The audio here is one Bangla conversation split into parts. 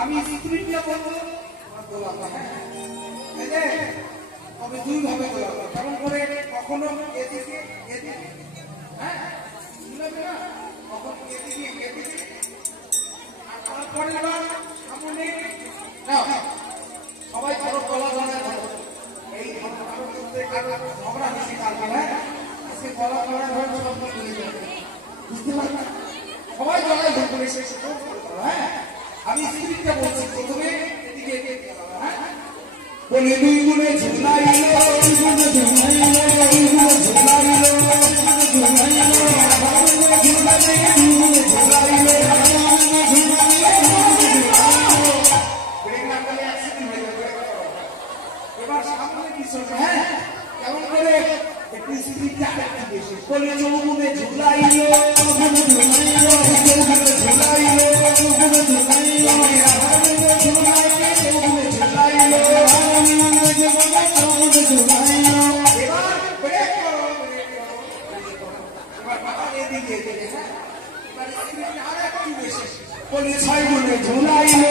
আমি স্ত্রীটা বলবো গোলাপ, হ্যাঁ এই যে তবে দুই ভাবে গোলাপ, কেমন করে কখনো এদিকে এদিকে, হ্যাঁ বুঝলেন না, কখনো এদিকে এদিকে, আর তারপরে এবার সামনে নাও সবাই ধরো গলা ধরে এই ঝগড়া বেশি কাটবে, হ্যাঁ আজকে গলা ধরে ধরে সব ভুলে যাবে, বুঝতে পারবেন সবাই গলায় ধরে শেষ, হ্যাঁ আমি স্ত্রীটা বলছি প্রথমে এদিকে এদিকে, হ্যাঁ বলে দুই গুণে ঝুলাইলো গুণে ঝুলাইলো গুণে ঝুলাইলো ঝুলাইলো ঝুলাইলো ঝুলাইলো ব্রেক না করলে অ্যাক্সিডেন্ট হয়ে যাবে। এবার সামনে পিছনে, হ্যাঁ কেমন করে একটু স্পিডটা আরেকটু বেশি বলে চৌগুণে ঝুলাইলো গুণে ঝুলাইলো চৌগুণে ঝুলাইলো গুণে ঝুলাইলো চৌগুণে ঝুলাইলো। এবার ব্রেক করো, ব্রেক করো, এবার বাবা এদিকে এদিকে, হ্যাঁ এবার স্পিডটা আরেকটু বেশি বলে ছয় গুণে ঝুলাইলো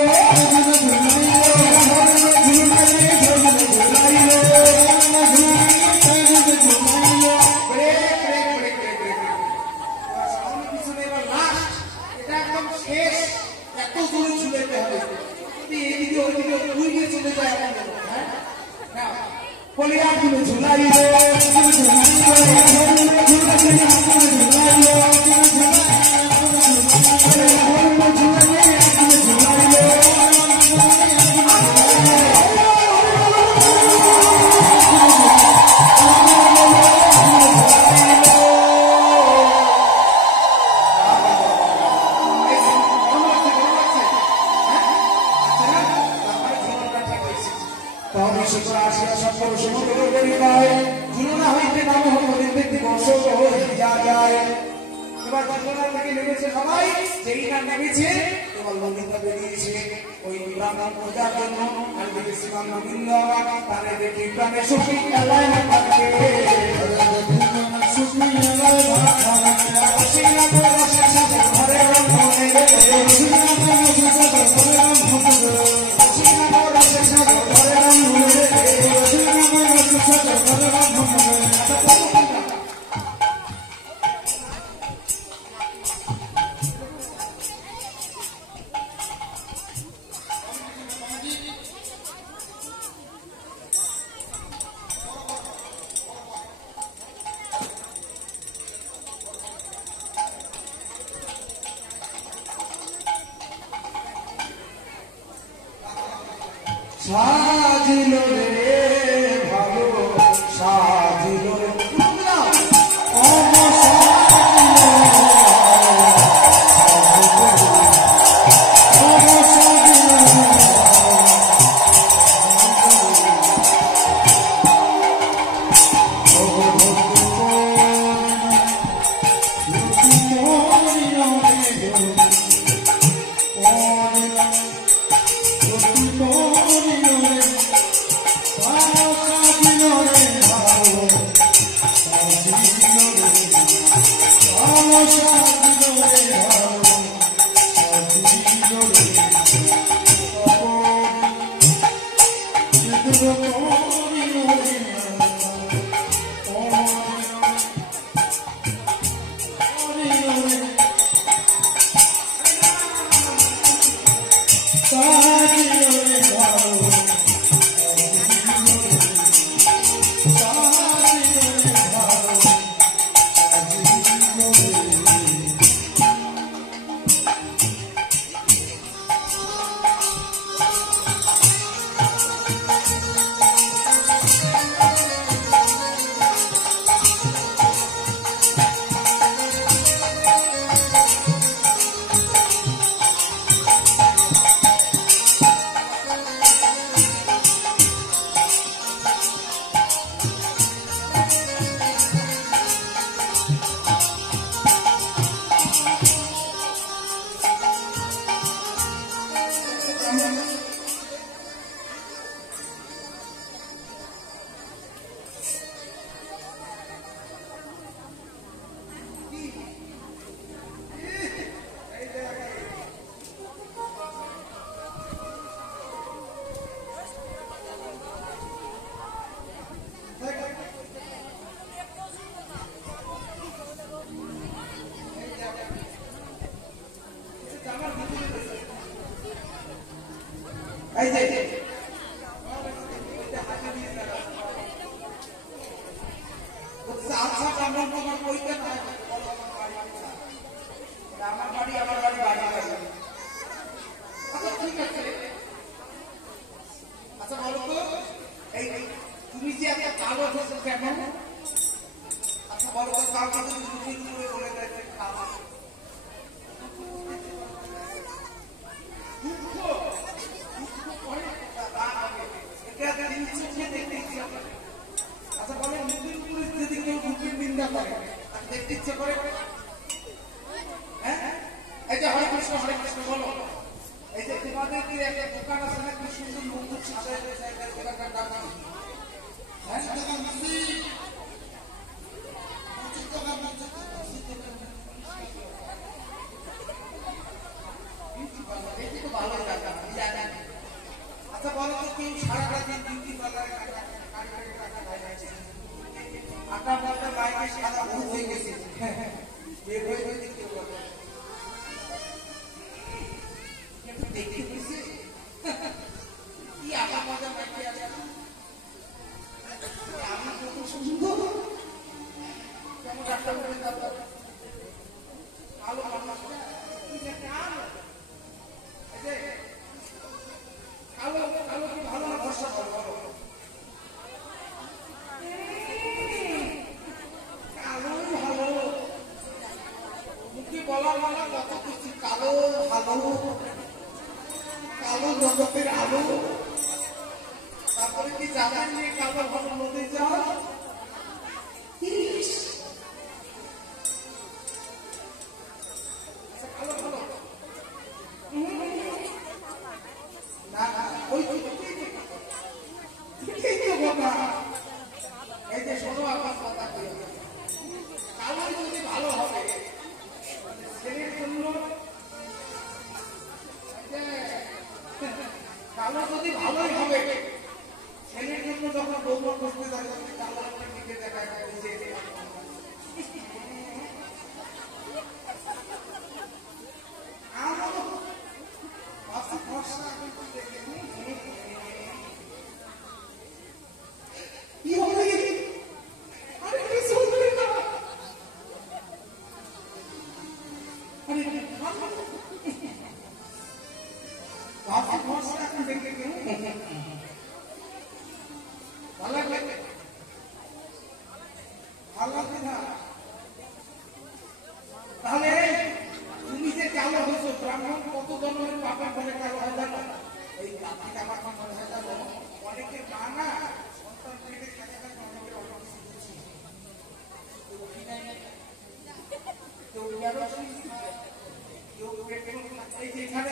সাজিলো রে ভালো সাজিলো করে হ্যাঁ এই যে হরে কৃষ্ণ বলো এই যে তোমাদের কি একটা দোকান আছে না কি সুন্দর মন্দির সাজায় দোকানটার নাম হ্যাঁ ভালোই টাকা আচ্ছা বলো তো কেউ সারাটা দিন বিউটি পার্লারে আটা বলতে বাইরে সাদা ভূত হয়ে গেছে বের হয়ে হয়ে দেখতে পাবো দেখতে পেয়েছি কি আটা মজা বাইরে আছে আমি কত সুন্দর কেমন ডাক্তার বলে ডাক্তার আলো মানুষটা কি দেখে আলো কালো কালো কি ভালো না ভরসা করো কালো ভালো মুখে বলা বলা কত কিছু কালো ভালো কালো জগতের আলো তারপরে কি জানেন নিয়ে কালো ভালো নদী যাও কালো ভালো এই যে শোনো আমার কথা কালো যদি ভালো হবে ছেলের জন্য কালো যদি ভালোই হবে ছেলের জন্য যখন বৌমা করতে যায় কালো একটা দিকে দেখা যায় তাহলে তুমি যে কালো হয়েছো ব্রাহ্মণ কত জনের বাপের ঘরে কালো হয় জানো এই জাতি আমার মনে হয় জানো অনেকের মা না সন্তান পেটে থাকে এই যে এখানে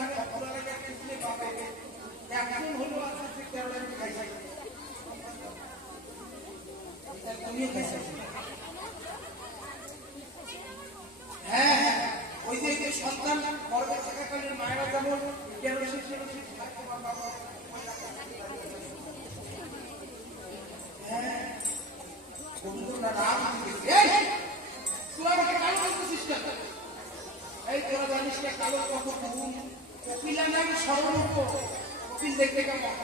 একজন হলো হ্যাঁ ওই যে সন্তান গর্ভে থাকাকালীন মায়েরা যেমন এই তোরা জানিস না কালো কত কপিলা নামে সর্বরূপ কপিল দেখতে কেমন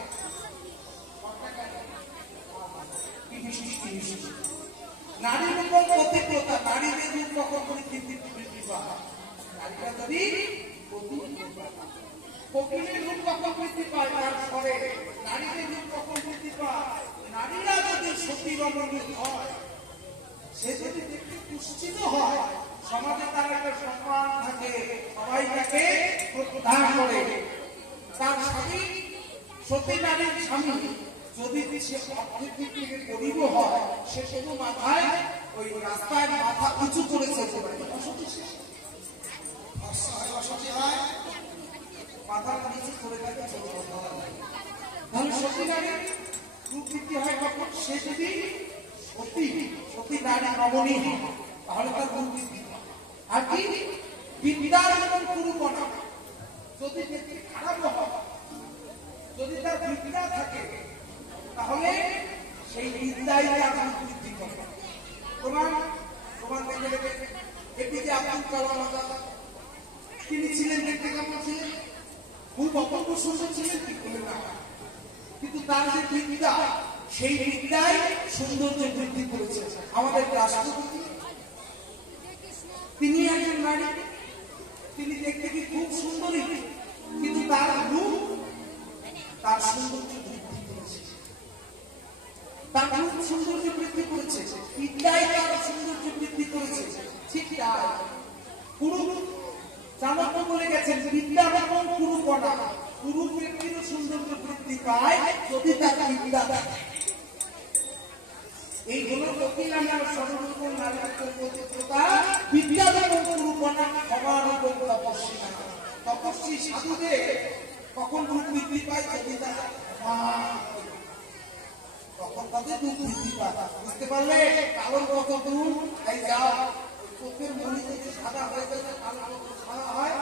নারীর উপর প্রতিকূলতা নারীদের রূপ কখন বৃদ্ধি পায় নারীরা যদি কপিলের রূপ কখন বৃদ্ধি পায় তার পরে নারীদের রূপ কখন বৃদ্ধি পায় নারীরা যদি সতী রমণী হয় সে যদি দেখতে পুষ্টিত হয় সমাজে তার একটা সম্মান থাকে সবাই তাকে প্রদান করে তার স্বামী সতী নারীর স্বামী যদি সে অর্থনৈতিক থেকে গরিব হয় সে শুধু মাথায় ওই রাস্তায় মাথা উঁচু করে চলতে পারে মাথাটা নিচু করে থাকে তাহলে সতী নারীর রূপ বৃদ্ধি হয় কখন সে যদি সতী নারী রমণী তাহলে তার রূপ বৃদ্ধি আর কি বিদ্যার এবং কুরুপনা যদি দেখতে খারাপ হয় যদি তার বিদ্যা থাকে তাহলে সেই বিদ্যাই তার রূপ বৃদ্ধি করে প্রমাণ দেখে দেখে এপিজে আব্দুল কালাম আজাদ তিনি ছিলেন দেখতে কেমন ছিলেন খুব অপূর্ব সুন্দর ছিলেন কিন্তু তার যে বিদ্যা সেই বিদ্যায় সৌন্দর্য বৃদ্ধি করেছে আমাদের রাষ্ট্রপতি তিনি একজন নারী তিনি দেখতে কি খুব সুন্দরী কিন্তু তার রূপ তার সৌন্দর্য বৃদ্ধি করেছে তার রূপ সৌন্দর্য বৃদ্ধি করেছে বিদ্যায় তার সৌন্দর্য বৃদ্ধি করেছে ঠিক তাই পুরু চাণক্য বলে গেছেন বিদ্যা এবং কুরুপনা পুরু ব্যক্তিরও সৌন্দর্য বৃদ্ধি পায় যদি তার বিদ্যা থাকে এই হলো কোকিলা নাম সর্বরূপ নারীত্ব পবিত্রতা বিদ্যাদান রূপনা ক্ষমার উপর তপস্বী তপস্বী সাধুদের কখন রূপ বৃদ্ধি পায় যদি তারা তখন তাদের রূপ বৃদ্ধি পায় বুঝতে পারলে কালোর কত দূর এই যাও চোখের মনি যদি সাদা হয়ে যাবে কালো সাদা হয়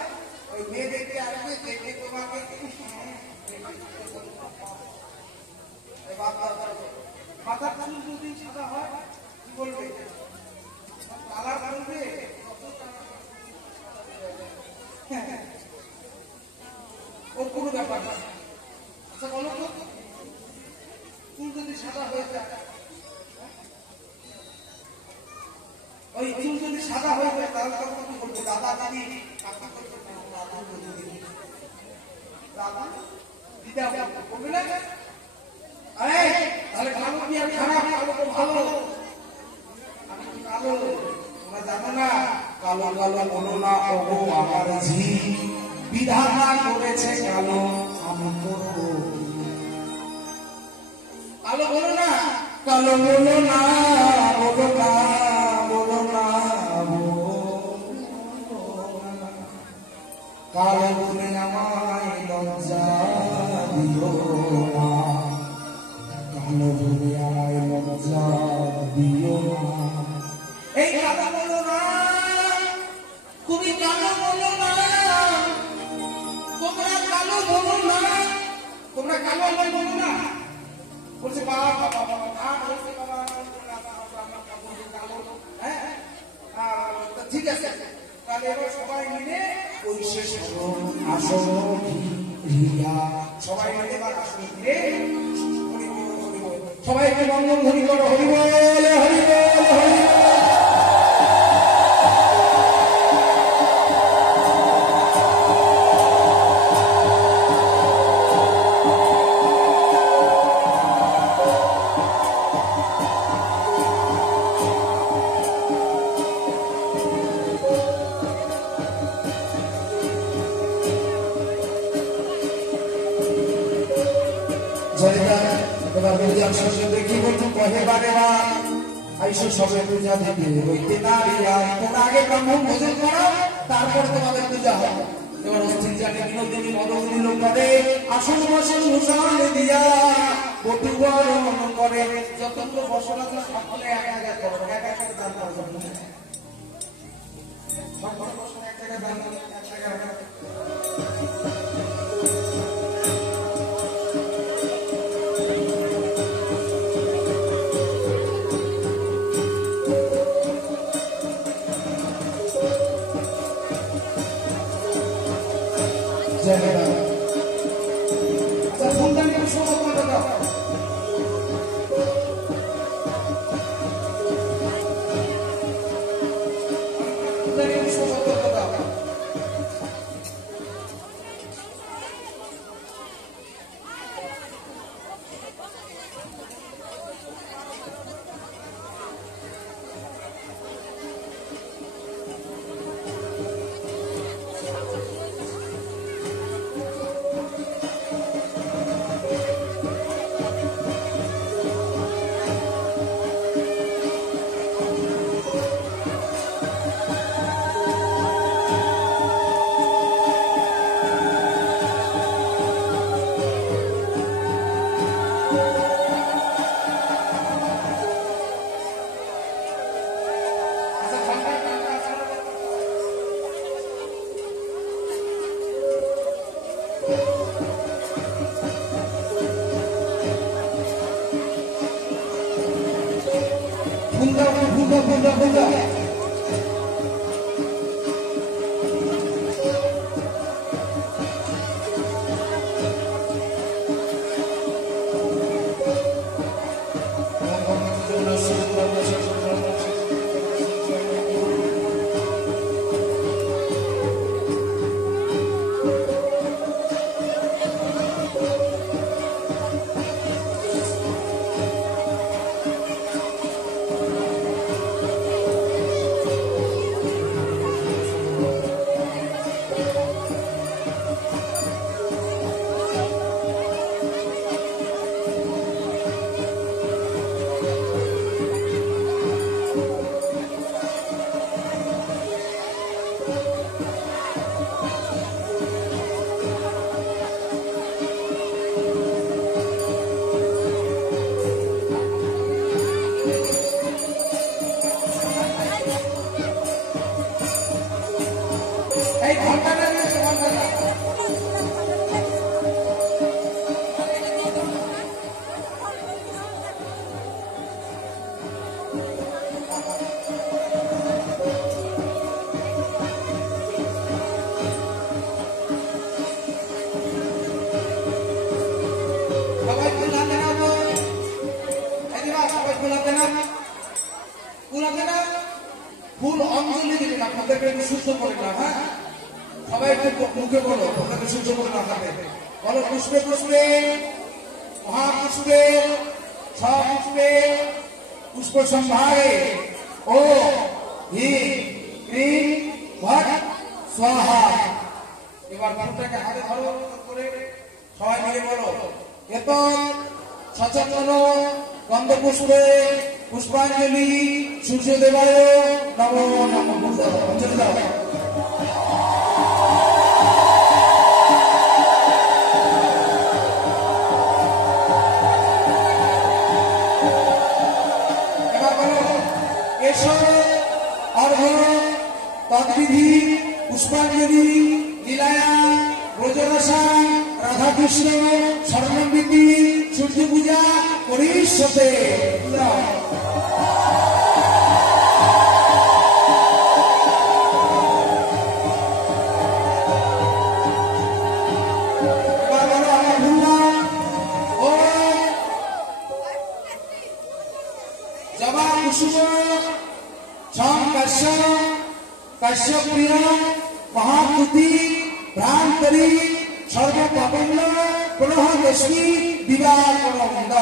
ওই মেয়ে দেখতে আসবে দেখে তোমাকে মাথার চুল যদি সাদা হয় কি বলবে কালার বলবে ওর কোনো ব্যাপার না আচ্ছা বলো তো চুল যদি সাদা হয়ে যায় ওই চুল যদি সাদা হয়ে যায় তাহলে তখন কি বলবো দাদা দিদি কাকা করবে দাদা দিদা বলবে না তাহলে কালো কি আর খারাপ কালো তো ভালো আমি কালো তোমরা জানো না কালো কালো বলো না ওগো আমার ঝি বিধাতা করেছে কালো আমি করবো কালো বলো না কালো বলো না বলো না বলো না কালো বলে আমায় লজ্জা দিও না কালো বলে আমায় লজ্জা দিও না এই কালো বলো না তুমি কালো বলো না তোমরা কালো বলো না তোমরা কালো আমায় বলো না বলছে বাবা বাবা বাবা বলছে বাবা ঠিক আছে তাহলে এবার সবাই মিলে আসন সবাই মিলে এবার আসন ঘিরে সবাইকে বন্ধন ধরি করো হরি বল হরি বল হরি দেখি বলতো কহে বারে আইসো সবে পূজা দিতে হইতে নারীরা তোমরা আগে ব্রাহ্মণ ভোজন করো তারপর তোমাদের পূজা হবে এবার অস্থির জানে বিনোদিনী মদনী লোকারে আসন বসন মুসান দিয়া বটু বরণ করে যতগুলো বসন আছে সকলে এক জায়গায় করো এক এক দান করো সকল বসন এক জায়গায় দান করো এক জায়গায় এই ঘন্টাটা দিয়েছে ঘন্টাটা। সবাই ফুল হাতে নাও তো। এদিকে সবাই ফুল হাতে নাও। ফুল হাতে নাও। ফুল অঞ্জলি দিবেন আপনাদেরকে একটু সুস্থ করে না। হ্যাঁ সবাই একটু মুখে বলো আপনাদের সুস্থ করে না হাতে বলো। পুষ্পে পুষ্পে মহাপুষ্পে সপুষ্পে পুষ্প সম্ভারে ও হি ক্রিম ভট স্বাহা। এবার ফুলটাকে হাতে ধরো করে সবাই মিলে বলো এত সচেতন গন্ধ পুষ্পে পুষ্পাঞ্জলি সূর্যদেবায় নমো নমঃ। অঞ্জলি দাও। এবার বলো এসো অর্ঘ তদ্বিধি পুষ্পাঞ্জলি লীলায়া ব্রজরসা রাধাকৃষ্ণ স্বর্ণবিধি সূর্য পূজা করিষ্যতে। জবা কুসুম কাশ্যপ প্রিয় মহাপুতি ভ্রান্তরী সর্বপাপন্ন পুনঃ রশ্মি বিবাহ করন্দ।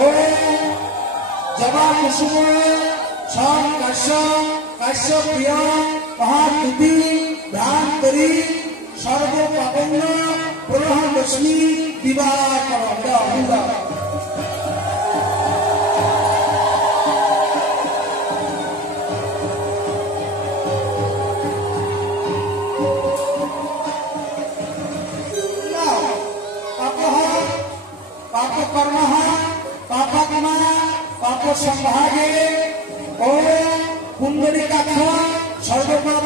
ও জবা কুসুম কাশ্যপ প্রিয় মহাপুতি ভ্রান্তরী সর্বপাপন্ন পুনঃ রশ্মি বিবাহ করন্দ। পাপ সম্ভাগে ও পুণ্ডরীকাক্ষ সর্বপাপ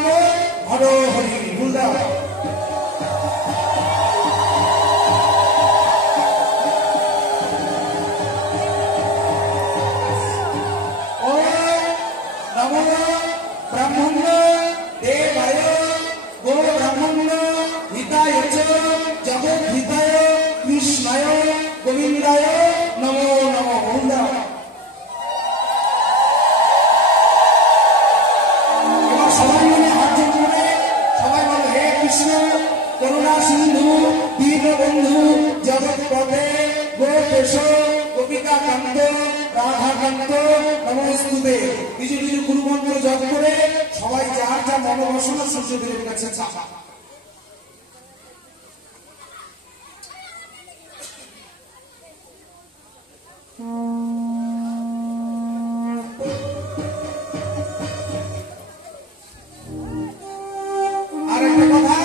হর হরি বুঝা। ও নম ব্রাহ্মণ দেবায় গো ব্রাহ্মণ হিতায় জগৎ হিতায় কৃষ্ণায় গোবিন্দায় নমো নমঃ বুঝা। সবাই মিলে হাত জোড়ে সবাই বলো হে কৃষ্ণ করুণা সিন্ধু দীনবন্ধু জগৎপতে গোপেশ গোপিকা কান্ত রাধাকান্ত নমস্তুতে। কিছু কিছু গুরুমন্ত্র জপ করে সবাই যার যা মনোবাসনা সূর্যদেবের কাছে চাপা। আর একটা কথা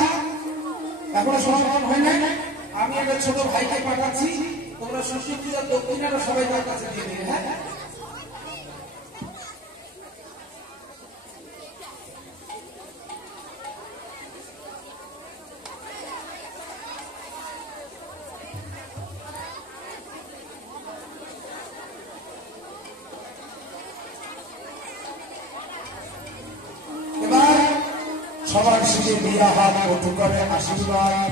এখনো সমাধান হয় না। আমি একটা ছোট ভাইকে পাঠাচ্ছি, তোমরা সরস্বতী পূজার দক্ষিণাটা সবাই তার কাছে দিয়ে দিবে। হ্যাঁ এবার সবার শিখে দিয়া হাত কটু করে আশীর্বাদ